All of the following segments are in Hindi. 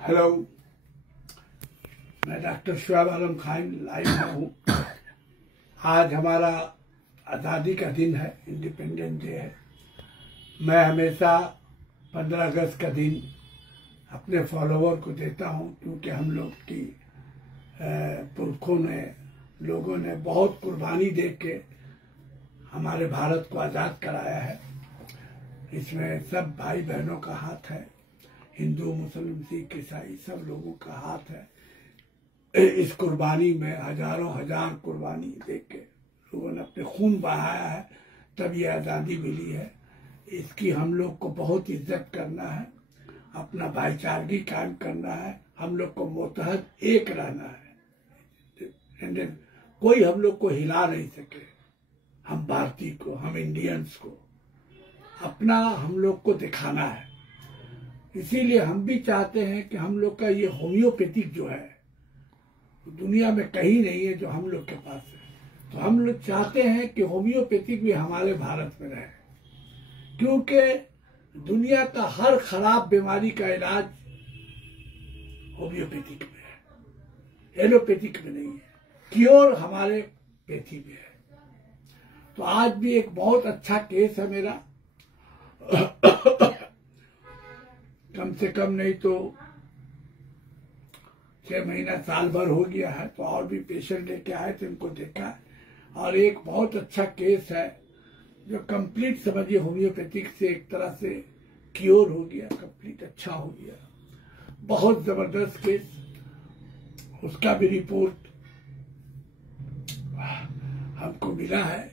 हेलो, मैं डॉक्टर शुएब आलम खान लाइव में हूँ। आज हमारा आज़ादी का दिन है, इंडिपेंडेंस डे है। मैं हमेशा 15 अगस्त का दिन अपने फॉलोवर को देता हूँ, क्योंकि हम लोग की पुरखों ने, लोगों ने बहुत कुर्बानी दे के हमारे भारत को आज़ाद कराया है। इसमें सब भाई बहनों का हाथ है, हिंदू मुस्लिम सिख ईसाई सब लोगों का हाथ है। इस कुर्बानी में हजारों हजार कुर्बानी दे के लोगों ने अपने खून बहाया है, तब ये आज़ादी मिली है। इसकी हम लोग को बहुत इज्जत करना है, अपना भाईचारगी कायम करना है। हम लोग को मुत्तहद एक रहना है, कोई हम लोग को हिला नहीं सके। हम भारतीय को, हम इंडियंस को अपना हम लोग को दिखाना है। इसीलिए हम भी चाहते हैं कि हम लोग का ये होम्योपैथिक जो है दुनिया में कहीं नहीं है जो हम लोग के पास है। तो हम लोग चाहते हैं कि होम्योपैथिक भी हमारे भारत में रहे, क्योंकि दुनिया का हर खराब बीमारी का इलाज होम्योपैथिक में है, एलोपैथिक में नहीं है। क्योर हमारे पैथी में है। तो आज भी एक बहुत अच्छा केस है मेरा। कम से कम नहीं तो 6 महीना साल भर हो गया है। तो और भी पेशेंट लेके आए थे, उनको देखा है। और एक बहुत अच्छा केस है जो कंप्लीट समझिए होम्योपैथिक से एक तरह से क्योर हो गया, कंप्लीट अच्छा हो गया। बहुत जबरदस्त केस। उसका भी रिपोर्ट हमको मिला है,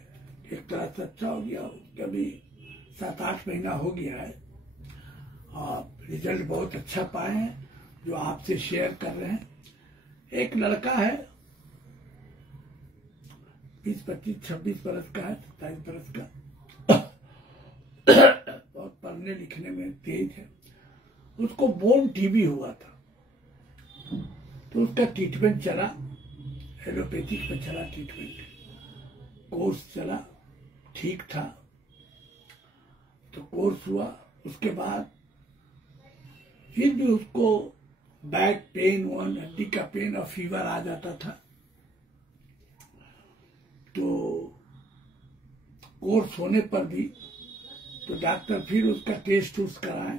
एक तरह से अच्छा हो गया। उसका भी 7-8 महीना हो गया है और रिजल्ट बहुत अच्छा पाए हैं, जो आपसे शेयर कर रहे हैं। एक लड़का है, 20, 25, 26 बरस का है, 27 बरस का। बहुत पढ़ने लिखने में तेज है। उसको बोन टीबी हुआ था, तो उसका ट्रीटमेंट चला, एलोपैथिक में चला ट्रीटमेंट, कोर्स चला, ठीक था। तो कोर्स हुआ, उसके बाद फिर भी उसको बैक पेन, हड्डी का पेन और फीवर आ जाता था। तो कोर्स होने पर भी तो डॉक्टर फिर उसका टेस्ट कराए,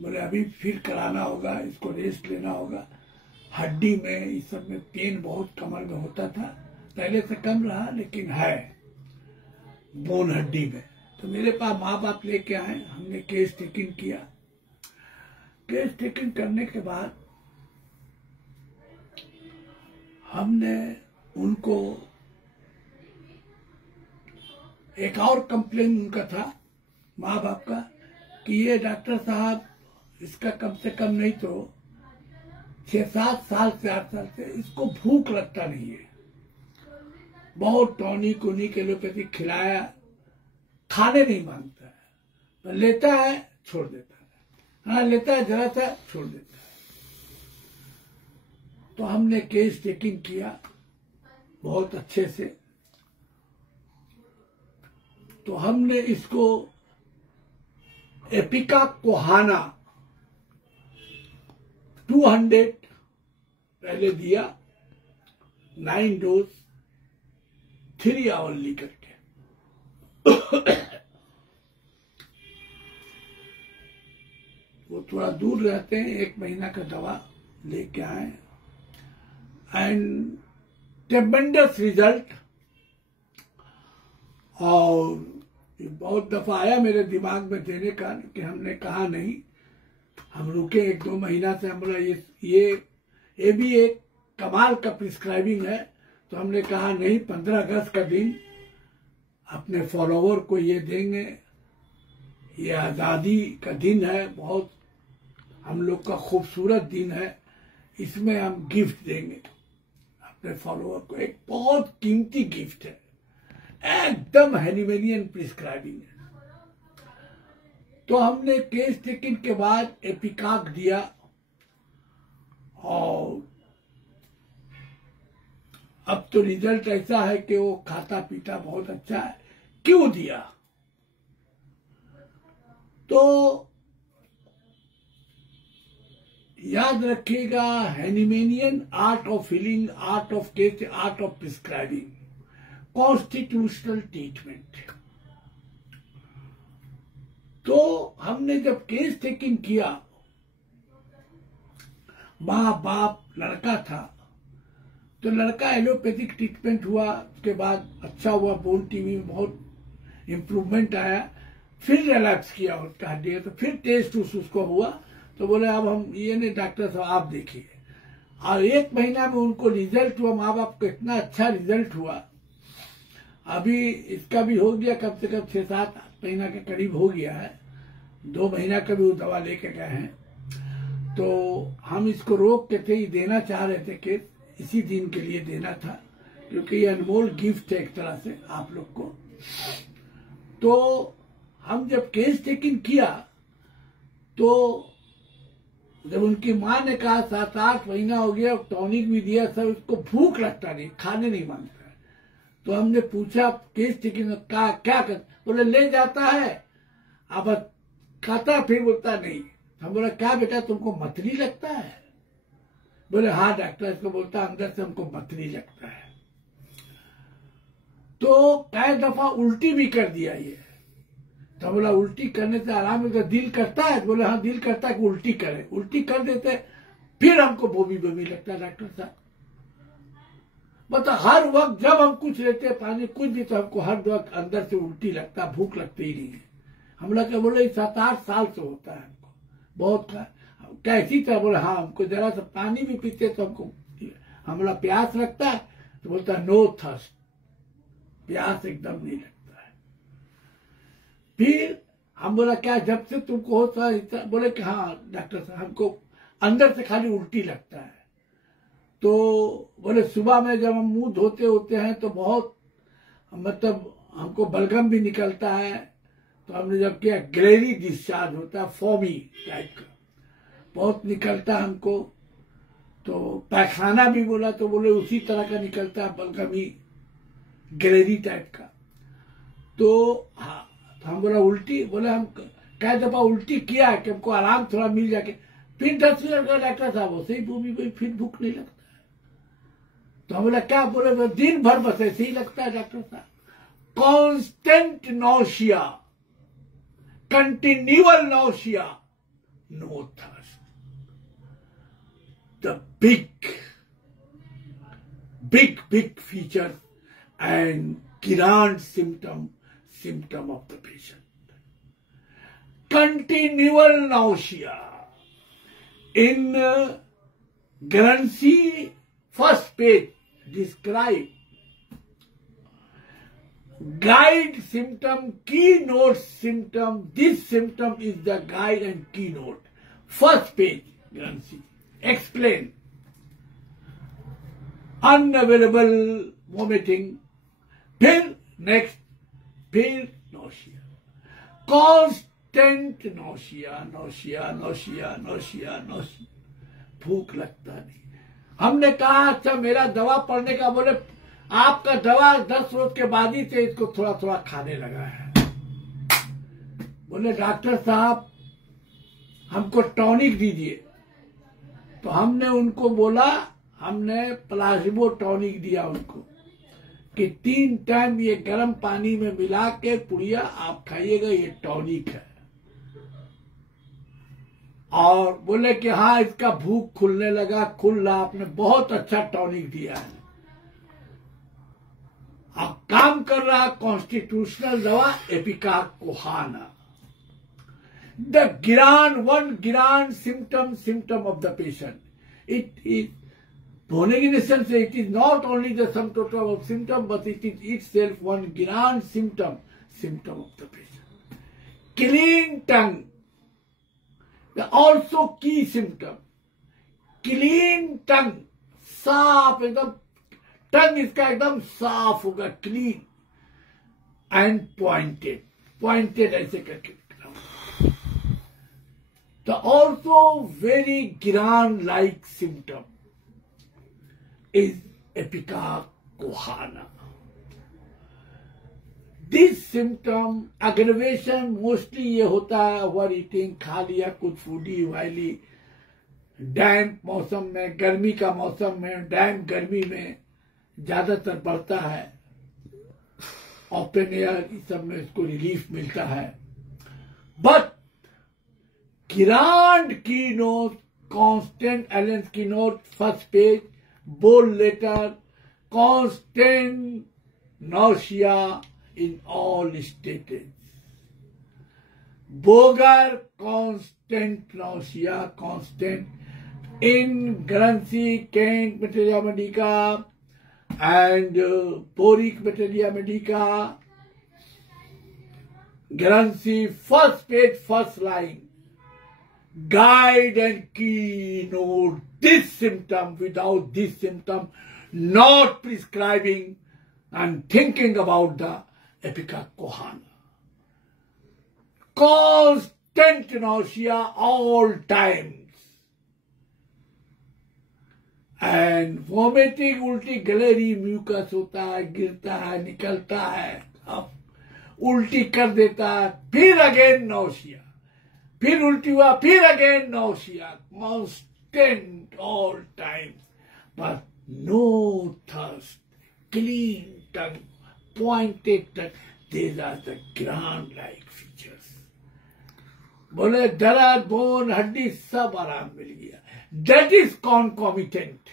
बोले अभी फिर कराना होगा, इसको रेस्ट लेना होगा। हड्डी में, इस सब में पेन बहुत कमर में होता था, पहले से कम रहा लेकिन है बोन हड्डी में। तो मेरे पास माँ बाप लेके आए, हमने केस टेकिंग किया। केस टेकिंग करने के बाद हमने उनको, एक और कंप्लेन उनका था माँ बाप का कि ये डॉक्टर साहब, इसका कम से कम नहीं तो 6-7 साल से 8 साल से इसको भूख लगता नहीं है। बहुत टॉनिक उनिक एलोपैथिक खिलाया, खाने नहीं मांगता है, तो लेता है छोड़ देता है, हाँ लेता है जरा सा छोड़ देता है। तो हमने केस टेकिंग किया बहुत अच्छे से। तो हमने इसको एपिका कोहाना 200 पहले दिया, 9 डोज 3 आवरली करके। वो थोड़ा दूर रहते हैं, 1 महीना का दवा लेके आए एंड ट्रेमेंडस रिजल्ट। और बहुत दफा आया मेरे दिमाग में देने का कि हमने कहा नहीं, हम रुके 1-2 महीना से। हम बोला ये भी एक कमाल का प्रिस्क्राइबिंग है। तो हमने कहा नहीं, 15 अगस्त का दिन अपने फॉलोवर को ये देंगे। ये आज़ादी का दिन है, बहुत हम लोग का खूबसूरत दिन है। इसमें हम गिफ्ट देंगे अपने फॉलोवर को, एक बहुत कीमती गिफ्ट है, एकदम हैनिमेनियन प्रिस्क्राइबिंग है। तो हमने केस टेकिंग के बाद एपिकाक दिया और अब तो रिजल्ट ऐसा है कि वो खाता पीता बहुत अच्छा है। क्यों दिया? तो याद रखिएगा, Hahnemannian art of healing, art of case, art of prescribing, constitutional treatment. तो हमने जब केस टेकिंग किया, माँ बाप लड़का था, तो लड़का एलोपैथिक ट्रीटमेंट हुआ, उसके बाद अच्छा हुआ, बोन टीवी में बहुत इम्प्रूवमेंट आया, फिर रिलैप्स किया उसका हड्डी, तो फिर टेस्ट उसको हुआ, तो बोले अब हम ये नहीं डॉक्टर साहब आप देखिए। और 1 महीना में उनको रिजल्ट हुआ, माँ बाप को इतना अच्छा रिजल्ट हुआ। अभी इसका भी हो गया कम से कम 6-7 महीना के करीब हो गया है, 2 महीना का भी वो दवा लेके गए हैं। तो हम इसको रोक के थे, ये देना चाह रहे थे केस, इसी दिन के लिए देना था, क्योंकि ये अनमोल गिफ्ट है एक तरह से आप लोग को। तो हम जब केस टेकिंग किया, तो जब उनकी माँ ने कहा 7-8 महीना हो गया, टॉनिक भी दिया, सब उसको भूख लगता नहीं, खाने नहीं मांगता है। तो हमने पूछा केस टेकिंग का क्या कर, बोले ले जाता है, अब खाता, फिर बोलता नहीं। हम बोला क्या बेटा तुमको मतली लगता है? बोले हाँ डॉक्टर, इसको बोलता अंदर से हमको मतली लगता है। तो कई दफा उल्टी भी कर दिया ये। तो बोला उल्टी करने से आराम मिलता, दिल करता है? बोले हाँ दिल करता है कि उल्टी करे, उल्टी कर देते, फिर हमको बोमी बोमी लगता है डॉक्टर साहब। मतलब हर वक्त जब हम कुछ लेते पानी कुछ भी, तो हमको हर वक्त अंदर से उल्टी लगता, भूख लगती ही नहीं है। हम लोग क्या बोले 7-8 साल से होता है हमको, बहुत कैसी तरह। बोले हाँ हमको जरा सा पानी भी पीते तो हमको, हम लोग प्यास लगता है, तो बोलता नो थर्स्ट, प्यास एकदम नहीं लगता है। फिर हम बोला क्या जब से तुमको होता है? बोले कि हाँ डॉक्टर साहब हमको अंदर से खाली उल्टी लगता है। तो बोले सुबह में जब हम मुंह धोते होते हैं तो बहुत मतलब हमको बलगम भी निकलता है। तो हमने जब किया ग्रेवी डिस्चार्ज होता है, फॉमी टाइप का बहुत निकलता है हमको। तो पैखाना भी बोला तो बोले उसी तरह का निकलता है, बलगमी ग्रेवी टाइप का। तो हाँ, तो हम बोला उल्टी, बोले हम कई दफा उल्टी किया है कि हमको आराम थोड़ा मिल जाके, फिर 10 मिनट का डॉक्टर साहब वैसे ही भूमि कोई फिर भूख नहीं लगता है। तो हम बोला क्या? बोले दिन भर बस ऐसे ही लगता है डॉक्टर साहब, constant nausea, continual nausea, no thirst. The big feature and grand symptom of the patient. Continual nausea. In Guernsey first page describe guide symptom, keynote symptom. This symptom is the guide and keynote. First page Guernsey explain. Unavailable vomiting, फिर नेक्स्ट, फिर nausea, constant nausea, nausea nausea nausea nausea, भूख लगता नहीं। हमने कहा अच्छा मेरा दवा पढ़ने का, बोले आपका दवा 10 रोज के बाद ही से इसको थोड़ा थोड़ा खाने लगा है। बोले डॉक्टर साहब हमको टॉनिक दीजिए। तो हमने उनको बोला, हमने प्लाज्मो टॉनिक दिया उनको कि 3 टाइम ये गर्म पानी में मिला के पुड़िया आप खाइएगा, ये टॉनिक है। और बोले कि हाँ इसका भूख खुलने लगा, खुल रहा, आपने बहुत अच्छा टॉनिक दिया है, अब काम कर रहा। कॉन्स्टिट्यूशनल दवा एपिकाक कोहाना। द गिरान गिरान symptom of the patient. It is Bhonig in a sense, it is not only the sum total of symptom, but it is itself one grand symptom of the patient. Clean tongue, also key symptom. Clean tongue, साफ एकदम, टंग इसका एकदम साफ होगा, क्लीन एंड पॉइंटेड ऐसे करके निकला। The also very Giran-like symptom is epicarp kohana. This symptom aggravation mostly ये होता है ओवर ईटिंग, खा लिया कुछ फूडी वाली डैम्प मौसम में, गर्मी का मौसम में, डैम्प गर्मी में ज्यादातर बढ़ता है। ओपन एयर इस सब में इसको रिलीफ मिलता है। बट ग्रांड की नोट, कांस्टेंट एलेंस की note, first page, bold letter, constant nausea in all stages. Boger, constant nausea, constant in Guernsey, Kent, Materia medica, and Boric, Materia medica. Guernsey, first page, first line. Guide and keynote this symptom, without this symptom, not prescribing and thinking about the ipecacuanha. Constant nausea all times. And vomiting, उल्टी, गलेरी, म्यूकस होता है, गिरता है, निकलता है, अब उल्टी कर देता है, फिर अगेन नाउसिया, फिर उल्टी हुआ, फिर again नाउसिया, constant all times, but no thirst, clean tongue, pointed tongue. These are the ground-like features. बोले दर्द, बोन, हड्डी सब आराम मिल गया. That is concomitant.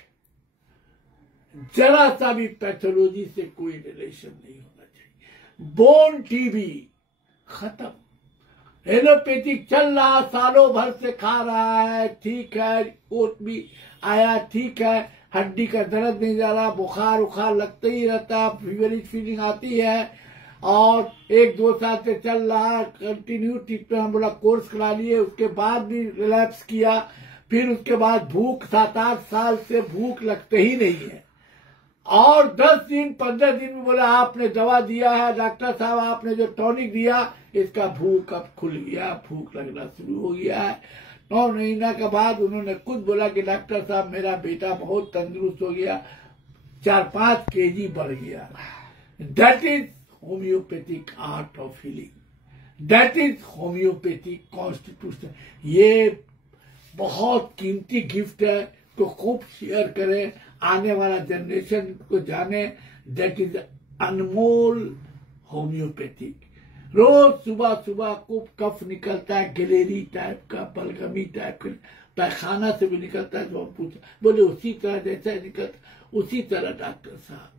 जरा सा भी पैथोलॉजी से कोई रिलेशन नहीं होना चाहिए. बोन टीबी खत्म. एलोपैथिक चल रहा, सालों भर से खा रहा है, ठीक है, कोट भी आया, ठीक है, हड्डी का दर्द नहीं जा रहा, बुखार उखार लगता ही रहता, फीवरिश फीलिंग आती है, और 1-2 साल से चल रहा, कंटिन्यू ट्रीटमेंट, हम बोला कोर्स करा लिए, उसके बाद भी रिलैप्स किया, फिर उसके बाद भूख 7-8 साल से भूख लगते ही नहीं है, और 10 दिन 15 दिन में बोला आपने दवा दिया है डॉक्टर साहब, आपने जो टॉनिक दिया, इसका भूख अब खुल गया, भूख लगना शुरू हो गया है. 9 महीना के बाद उन्होंने खुद बोला कि डॉक्टर साहब मेरा बेटा बहुत तंदुरुस्त हो गया, 4-5 kg बढ़ गया. That is homeopathic art of healing, that is homeopathic constitution. ये बहुत कीमती गिफ्ट है, तो खूब शेयर करें, आने वाला जनरेशन को जाने. दैट इज अनमोल होम्योपैथिक. रोज सुबह सुबह को कफ निकलता है, गलेरी टाइप का, बलगमी टाइप का, पैखाना से भी निकलता है. तो हम पूछा, बोले उसी तरह जैसा निकलता, उसी तरह डॉक्टर साहब.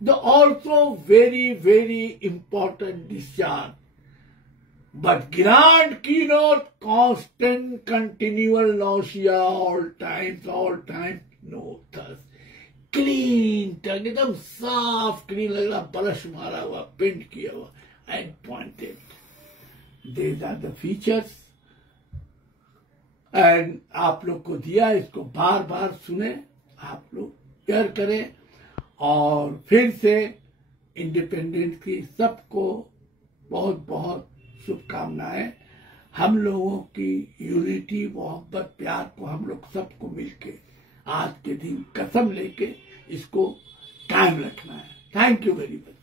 The also very very important discharge, but grand की note, constant continual nausea all times, no thirst, clean tongue, एकदम साफ क्लीन लग रहा, ब्रश मारा हुआ, पेंट किया हुआ, and pointed. These are the features. And आप लोग को दिया, इसको बार बार सुने, आप लोग केयर करें, और फिर से इंडिपेंडेंस की सबको बहुत बहुत शुभकामनाएं. हम लोगों की यूनिटी, मोहब्बत, प्यार को हम लोग सबको मिलके आज के दिन कसम लेके इसको कायम रखना है. Thank you very much.